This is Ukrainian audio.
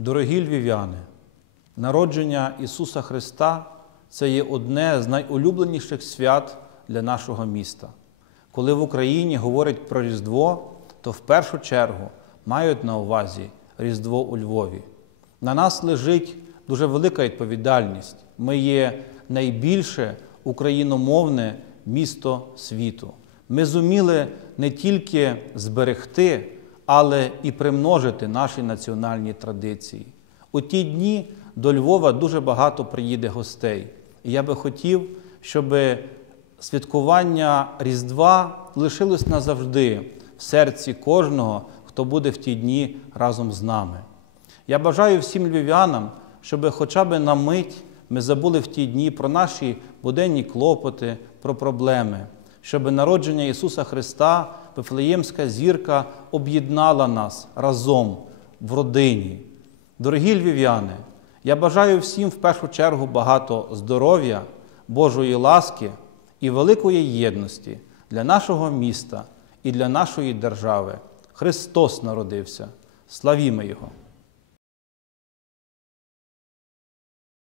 Дорогі львів'яни, народження Ісуса Христа це є одне з найулюбленіших свят для нашого міста. Коли в Україні говорять про Різдво, то в першу чергу мають на увазі Різдво у Львові. На нас лежить дуже велика відповідальність. Ми є найбільше україномовне місто світу. Ми зуміли не тільки зберегти, але і примножити наші національні традиції. У ті дні до Львова дуже багато приїде гостей. І я би хотів, щоб святкування Різдва лишилось назавжди в серці кожного, хто буде в ті дні разом з нами. Я бажаю всім львів'янам, щоб хоча б на мить ми забули в ті дні про наші буденні клопоти, про проблеми, щоб народження Ісуса Христа, Вифлеємська зірка об'єднала нас разом в родині. Дорогі львів'яни, я бажаю всім в першу чергу багато здоров'я, Божої ласки і великої єдності для нашого міста і для нашої держави. Христос народився. Славімо Його!